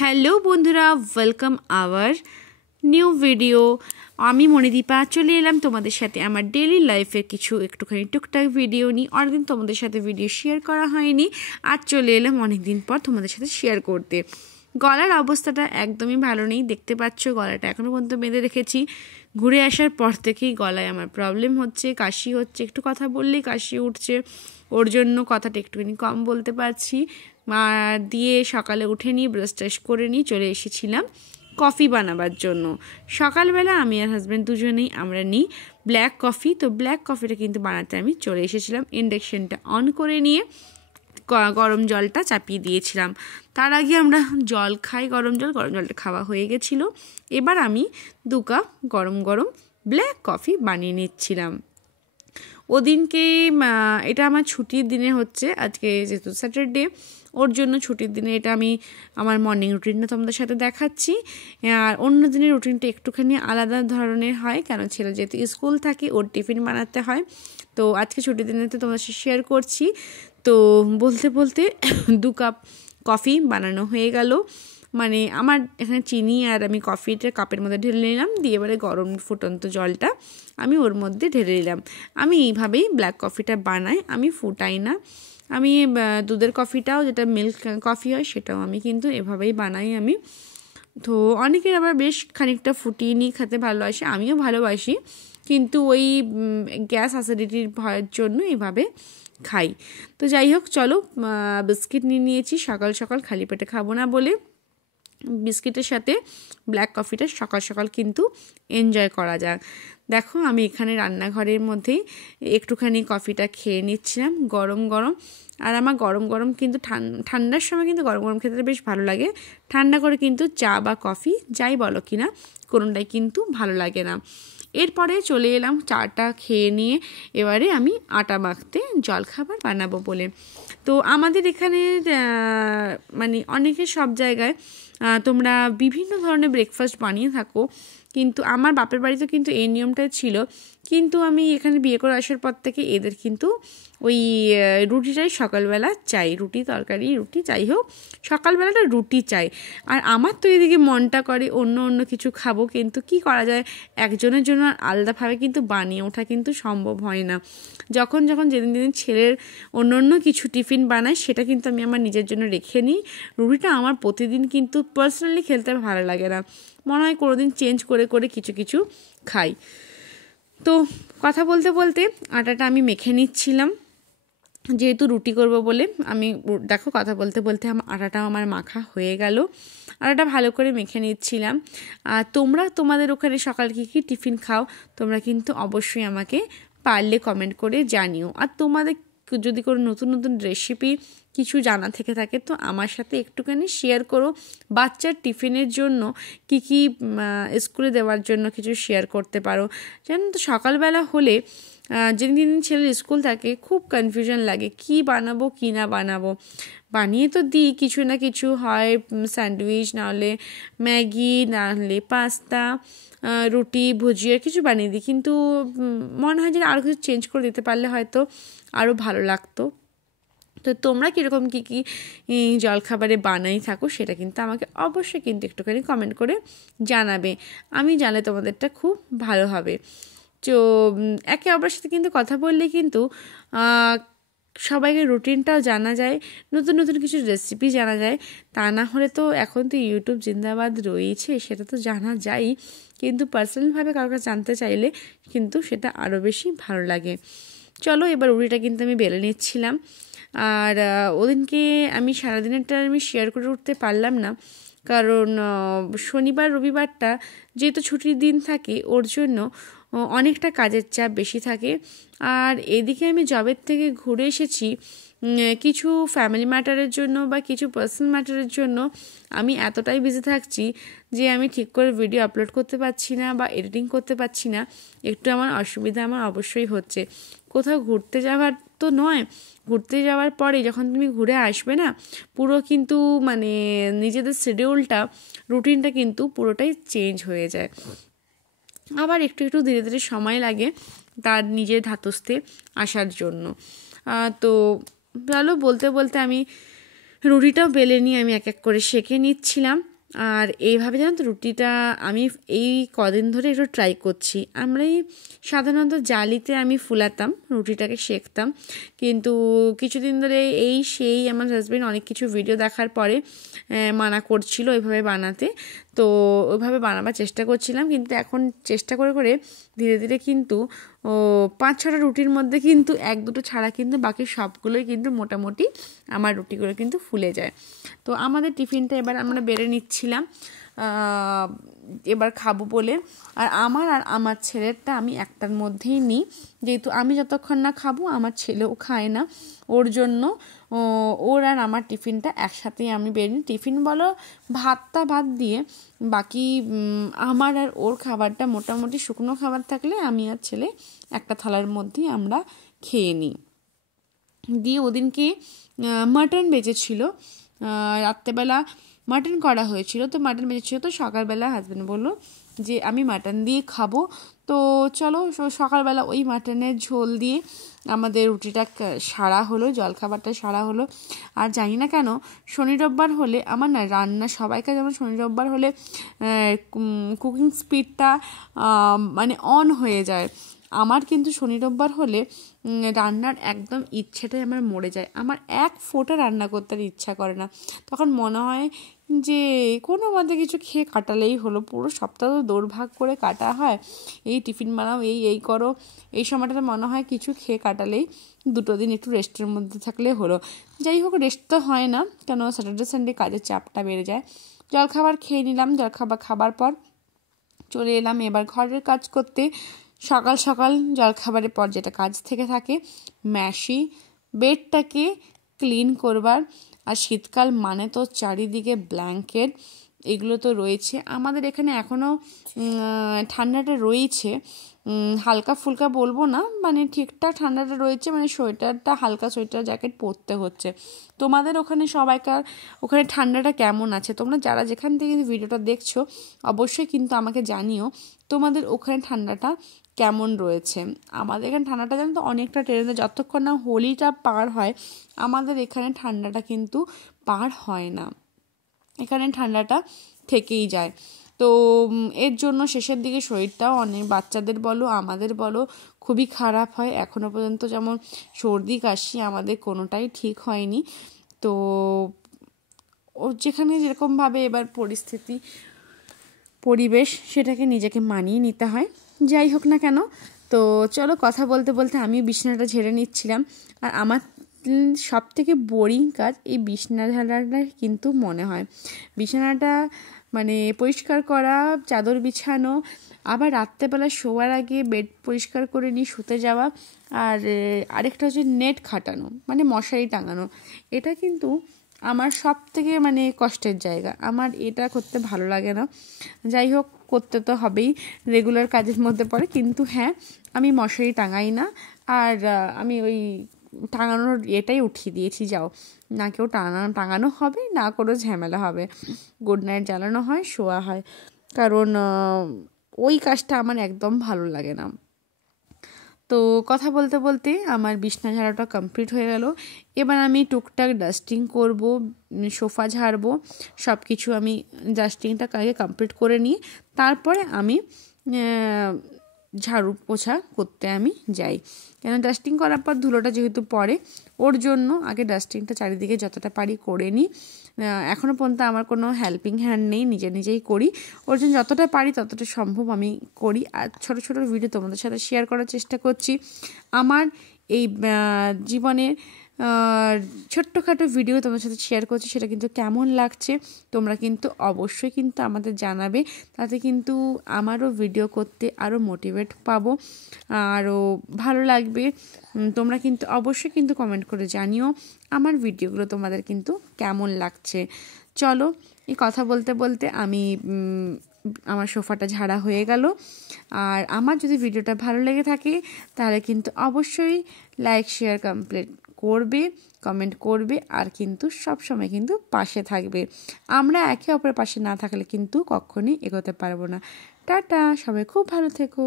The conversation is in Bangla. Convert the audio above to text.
হ্যালো বন্ধুরা, ওয়েলকাম আওয়ার নিউ ভিডিও। আমি মণিদীপা চলে এলাম তোমাদের সাথে আমার ডেইলি লাইফের কিছু একটুখানি টুকটাক ভিডিও নিই। অনেকদিন তোমাদের সাথে ভিডিও শেয়ার করা হয়নি, আজ চলে এলাম অনেকদিন পর তোমাদের সাথে শেয়ার করতে। গলার অবস্থাটা একদমই ভালো নেই, দেখতে পাচ্ছ গলাটা এখনও পর্যন্ত বেঁধে রেখেছি। ঘুরে আসার পর থেকেই গলায় আমার প্রবলেম হচ্ছে, কাশি হচ্ছে, একটু কথা বললেই কাশি উঠছে। ওর জন্য কথাটা একটুখানি কম বলতে পারছি। দিয়ে সকালে উঠে নিয়ে ব্রাশ ট্রাশ করে নিয়ে চলে এসেছিলাম কফি বানাবার জন্য। সকালবেলা আমি আর হাজব্যান্ড দুজনেই আমরা নিই ব্ল্যাক কফি। তো ব্ল্যাক কফিটা কিন্তু বানাতে আমি চলে এসেছিলাম। ইন্ডাকশানটা অন করে নিয়ে গরম জলটা চাপিয়ে দিয়েছিলাম। তার আগে আমরা জল খাই, গরম জলটা খাওয়া হয়ে গেছিলো। এবার আমি 2 কাপ গরম গরম ব্ল্যাক কফি বানিয়ে নিচ্ছিলাম। ওদিনকে এটা আমার ছুটির দিনে হচ্ছে, আজকে যেহেতু স্যাটারডে, ওর জন্য ছুটির দিনে এটা আমি আমার মর্নিং রুটিনটা তোমাদের সাথে দেখাচ্ছি। আর অন্য দিনের রুটিনটা একটুখানি আলাদা ধরনের হয়, কেন ছেলে যেহেতু স্কুল থাকে, ওর টিফিন বানাতে হয়। তো আজকে ছুটির দিনে তো তোমাদের সাথে শেয়ার করছি। তো বলতে বলতে 2 কাপ কফি বানানো হয়ে গেল। মানে আমার এখানে চিনি আর আমি কফিটা কাপের মধ্যে ঢেলে নিলাম, দিয়ে এবারে গরম ফুটন্ত জলটা আমি ওর মধ্যে ঢেলে নিলাম। আমি এইভাবেই ব্ল্যাক কফিটা বানাই, আমি ফুটাই না। আমি দুধের কফিটাও, যেটা মিল্ক কফি হয়, সেটাও আমি কিন্তু এভাবেই বানাই আমি। তো অনেকের আবার বেশ খানিকটা ফুটিয়ে নিয়ে খেতে ভালোবাসে, আমিও ভালোবাসি, কিন্তু ওই গ্যাস অ্যাসিডিটির ভয়ের জন্য এভাবে খাই। তো যাই হোক, চলো বিস্কিট নিয়ে নিয়েছি, সকাল সকাল খালি পেটে খাবো না বলে বিস্কিটের সাথে ব্ল্যাক কফিটা সকাল সকাল কিন্তু এনজয় করা যাক। দেখো আমি এখানে রান্নাঘরের মধ্যেই একটুখানি কফিটা খেয়ে নিচ্ছিলাম গরম গরম। আর আমার গরম গরম কিন্তু ঠান্ডার সময় কিন্তু গরম গরম খেতে বেশ ভালো লাগে। ঠান্ডা করে কিন্তু চা বা কফি যাই বলো কিনা, কোনোটাই কিন্তু ভালো লাগে না। এরপরে চলে এলাম চাটা খেয়ে নিয়ে, এবারে আমি আটা মাখতে জলখাবার বানাবো বলে। তো আমাদের এখানে মানে অনেকের সব জায়গায় তোমরা বিভিন্ন ধরনের ব্রেকফাস্ট বানিয়ে থাকো, কিন্তু আমার বাপের বাড়িতে কিন্তু এই নিয়মটাই ছিল। কিন্তু আমি এখানে বিয়ে করে আসার পর থেকে এদের কিন্তু ওই রুটিটাই সকালবেলা চাই, রুটি তরকারি রুটি যাই হোক, সকালবেলাটা রুটি চাই। আর আমার তো এদিকে মনটা করে অন্য অন্য কিছু খাবো, কিন্তু কি করা যায়, একজনের জন্য আলাদাভাবে কিন্তু বানিয়ে ওঠা কিন্তু সম্ভব হয় না। যখন যেদিন ছেলের অন্য অন্য কিছু টিফিন বানায়, সেটা কিন্তু আমি আমার নিজের জন্য রেখে নিই। রুটিটা আমার প্রতিদিন কিন্তু পার্সোনালি খেলতে ভালো লাগে না, মনে হয় কোনোদিন চেঞ্জ করে করে কিছু কিছু খাই। তো কথা বলতে বলতে আটাটা আমি মেখে নিচ্ছিলাম, যেহেতু রুটি করব বলে। আমি দেখো কথা বলতে বলতে আমার আটাটাও আমার মাখা হয়ে গেল। আটাটা ভালো করে মেখে নিচ্ছিলাম। আর তোমরা তোমাদের ওখানে সকাল কী টিফিন খাও, তোমরা কিন্তু অবশ্যই আমাকে পারলে কমেন্ট করে জানিও। আর তোমাদের যদি কোনো নতুন নতুন রেসিপি কিছু জানা থেকে থাকে, তো আমার সাথে একটুখানি শেয়ার করো। বাচ্চার টিফিনের জন্য কি কি স্কুলে দেওয়ার জন্য কিছু শেয়ার করতে পারো। জানো তো সকালবেলা হলে যেদিন ছেলের স্কুল থাকে খুব কনফিউশন লাগে, কি বানাবো কি না বানাবো। বানিয়ে তো দিই কিছু না কিছু, হয় স্যান্ডউইচ, নাহলে ম্যাগি, নাহলে পাস্তা, রুটি, ভুজিয়া কিছু বানিয়ে দিই। কিন্তু মনে হয় যে আরও কিছু চেঞ্জ করে দিতে পারলে হয়তো আরও ভালো লাগতো। তো তোমরা কীরকম কী জলখাবারে বানাই থাকো, সেটা কিন্তু আমাকে অবশ্যই কিন্তু একটুখানি কমেন্ট করে জানাবে। আমি জানলে তোমাদেরটা খুব ভালো হবে। তো একে অপরের সাথে কিন্তু কথা বললে কিন্তু সবাইকে রুটিনটাও জানা যায়, নতুন নতুন কিছু রেসিপি জানা যায়। তা না হলে তো এখন তো ইউটিউব জিন্দাবাদ রয়েছে, সেটা তো জানা যায়, কিন্তু পার্সোনালভাবে কারোর কাছে জানতে চাইলে কিন্তু সেটা আরও বেশি ভালো লাগে। চলো এবার রুটিটা কিন্তু আমি বেলে নিচ্ছিলাম। আর ওদিনকে আমি সারাদিনেরটা আমি শেয়ার করে উঠতে পারলাম না, কারণ শনিবার রবিবারটা যেহেতু ছুটির দিন থাকে, ওর জন্য অনেকটা কাজের চাপ বেশি থাকে। আর এদিকে আমি জবের থেকে ঘুরে এসেছি কিছু ফ্যামিলি ম্যাটারের জন্য বা কিছু পার্সোনাল ম্যাটারের জন্য আমি এতটাই বিজি থাকছি যে আমি ঠিক করে ভিডিও আপলোড করতে পারছি না বা এডিটিং করতে পারছি না। একটু আমার অসুবিধা আমার অবশ্যই হচ্ছে। কোথাও ঘুরতে যাওয়ার তো নয়, ঘুরতে যাওয়ার পরে যখন তুমি ঘুরে আসবে না, পুরো কিন্তু মানে নিজেদের শিডিউলটা, রুটিনটা কিন্তু পুরোটাই চেঞ্জ হয়ে যায়। আবার একটু একটু ধীরে ধীরে সময় লাগে তার নিজের ধাতস্থে আসার জন্য। তো চলো বলতে বলতে আমি রুটিটাও বেলে নিয়ে আমি এক এক করে সেঁকে নিচ্ছিলাম। আর এইভাবে জানো তো রুটিটা আমি এই কদিন ধরে একটু ট্রাই করছি। আমরাই সাধারণত জালিতে আমি ফুলাতাম, রুটিটাকে সেঁকতাম, কিন্তু কিছুদিন ধরে সেই আমার হাজব্যান্ড অনেক কিছু ভিডিও দেখার পরে মানা করছিল ওইভাবে বানাতে। তো ওইভাবে বানাবার চেষ্টা করছিলাম, কিন্তু এখন চেষ্টা করে করে ধীরে ধীরে কিন্তু 5-6টা রুটির মধ্যে কিন্তু 1-2টো ছাড়া কিন্তু বাকি সবগুলোই কিন্তু মোটামুটি আমার রুটিগুলো কিন্তু ফুলে যায়। তো আমাদের টিফিনটা এবার আমরা বেড়ে নিচ্ছিলাম এবার খাবো বলে। আর আমার ছেলেরটা আমি একটার মধ্যেই নিই, যেহেতু আমি যতক্ষণ না খাবো আমার ছেলেও খায় না, ওর জন্য ওর আর আমার টিফিনটা একসাথেই আমি বেড়ে নিই। টিফিন বলো ভাতটা বাদ দিয়ে বাকি আমার আর ওর খাবারটা মোটামুটি শুকনো খাবার থাকলে আমি আর ছেলে একটা থালার মধ্যেই আমরা খেয়ে নিই। দিয়ে ওদিনকে মাটন বেঁচেছিল, রাত্রেবেলা মাটন করা হয়েছিল, তো মাটন বেঁচেছিল। তো সকালবেলা হাজব্যান্ড বললো যে আমি মাটন দিয়ে খাবো, তো চলো সকালবেলা ওই মাটনের ঝোল দিয়ে আমাদের রুটিটা সারা হলো, জলখাবারটা সারা হলো। আর জানি না কেন শনি রোববার হলে আমার না রান্না, সবাইকার যেমন শনি রোববার হলে কুকিং স্পিডটা মানে অন হয়ে যায়, আমার কিন্তু শনি রোববার হলে রান্নার একদম ইচ্ছেটাই আমার মরে যায়। আমার এক ফোঁটা রান্না করতে আর ইচ্ছা করে না, তখন মনে হয় যে কোনো মধ্যে কিছু খেয়ে কাটালেই হলো। পুরো সপ্তাহ তো দৌড়ভাগ করে কাটা হয়, এই টিফিন বানাও, এই করো, এই সময়টাতে মনে হয় কিছু খেয়ে কাটালেই 2 দিন একটু রেস্টের মধ্যে থাকলে হলো। যাই হোক, রেস্ট তো হয় না, কেন স্যাটারডে সানডে কাজের চাপটা বেড়ে যায়। জলখাবার খেয়ে নিলাম, জলখাবার খাবার পর চলে এলাম এবার ঘরের কাজ করতে। সকাল সকাল জলখাবারের পর যেটা কাজ থেকে থাকে, ম্যাশি বেডটাকে ক্লিন করবার। আর শীতকাল মানে তো চারিদিকে ব্ল্যাঙ্কেট, এগুলো তো রয়েছে। আমাদের এখানে এখনও ঠান্ডাটা রয়েছে, হালকা ফুলকা বলবো না, মানে ঠিকঠাক ঠান্ডাটা রয়েছে, মানে সোয়েটারটা হালকা সোয়েটার জ্যাকেট পরতে হচ্ছে। তোমাদের ওখানে সবাইকার ওখানে ঠান্ডাটা কেমন আছে? তোমরা যারা যেখান থেকে ভিডিওটা দেখছো অবশ্যই কিন্তু আমাকে জানিও তোমাদের ওখানে ঠান্ডাটা কেমন রয়েছে। আমাদের এখানে ঠান্ডাটা জানো তো অনেকটা টেনে, যতক্ষণ না হোলিটা পার হয় আমাদের এখানে ঠান্ডাটা কিন্তু পার হয় না, এখানে ঠান্ডাটা থেকেই যায়। তো এর জন্য শেষের দিকে শরীরটাও অনেক, বাচ্চাদের বলো আমাদের বলো, খুবই খারাপ হয়। এখনও পর্যন্ত যেমন সর্দি কাশি আমাদের কোনোটাই ঠিক হয়নি। তো ও যেখানে যেরকমভাবে এবার পরিবেশ সেটাকে নিজেকে মানিয়ে নিতে হয়। যাই হোক না কেন, তো চলো কথা বলতে বলতে আমি বিছানাটা ঝেড়ে নিচ্ছিলাম। আর আমার সব থেকে বোরিং কাজ এই বিছানা ঝাড়াটা কিন্তু মনে হয়। বিছানাটা মানে পরিষ্কার করা, চাদর বিছানো, আবার রাত্রেবেলা শোয়ার আগে বেড পরিষ্কার করে নিয়ে শুতে যাওয়া, আর আরেকটা হচ্ছে নেট খাটানো, মানে মশারি টাঙানো। এটা কিন্তু আমার সব থেকে মানে কষ্টের জায়গা, আমার এটা করতে ভালো লাগে না। যাই হোক, করতে তো হবেই, রেগুলার কাজের মধ্যে পড়ে। কিন্তু হ্যাঁ, আমি মশারি টাঙাই না, আর আমি ওই টাঙানোর এটাই উঠিয়ে দিয়েছি, যাও না কেউ টাঙানো হবে না, কোনো ঝামেলা হবে, গুড নাইট জ্বালানো হয়, শোয়া হয়, কারণ ওই কাজটা আমার একদম ভালো লাগে না। তো কথা বলতে বলতে আমার বিছনা ঝাড়াটা কমপ্লিট হয়ে গেল। এবার আমি টুকটাক ডাস্টিং করব, সোফা ঝাড়বো, সব কিছু আমি ডাস্টিংটা আগে কমপ্লিট করে নিই, তারপরে আমি ঝাড়ু পোছা করতে আমি যাই। কেন ডাস্টিং করার পর ধুলোটা যেহেতু পড়ে, ওর জন্য আগে ডাস্টিংটা চারিদিকে যতটা পারি করে নিই। এখনও পর্যন্ত আমার কোনো হেল্পিং হ্যান্ড নেই, নিজেই করি। ওর জন্য যতটা পারি ততটা সম্ভব আমি করি। আর ছোটো ছোটো ভিডিও তোমাদের সাথে শেয়ার করার চেষ্টা করছি। আমার এই জীবনের ছোট্টখাটো ভিডিও তোমাদের সাথে শেয়ার করছি, সেটা কিন্তু কেমন লাগছে তোমরা কিন্তু অবশ্যই কিন্তু আমাদের জানাবে, তাতে কিন্তু আমারও ভিডিও করতে আরও মোটিভেট পাবো, আরও ভালো লাগবে। তোমরা কিন্তু অবশ্যই কিন্তু কমেন্ট করে জানিও আমার ভিডিওগুলো তোমাদের কিন্তু কেমন লাগছে। চলো, এই কথা বলতে বলতে আমি আমার সোফাটা ঝাড়া হয়ে গেল। আর আমার যদি ভিডিওটা ভালো লেগে থাকে তাহলে কিন্তু অবশ্যই লাইক শেয়ার করবে, কমেন্ট করবে, আর কিন্তু সব সময় কিন্তু পাশে থাকবে। আমরা একে অপরের পাশে না থাকলে কিন্তু কখনোই এগোতে পারবো না। টাটা, সবাই খুব ভালো থেকো।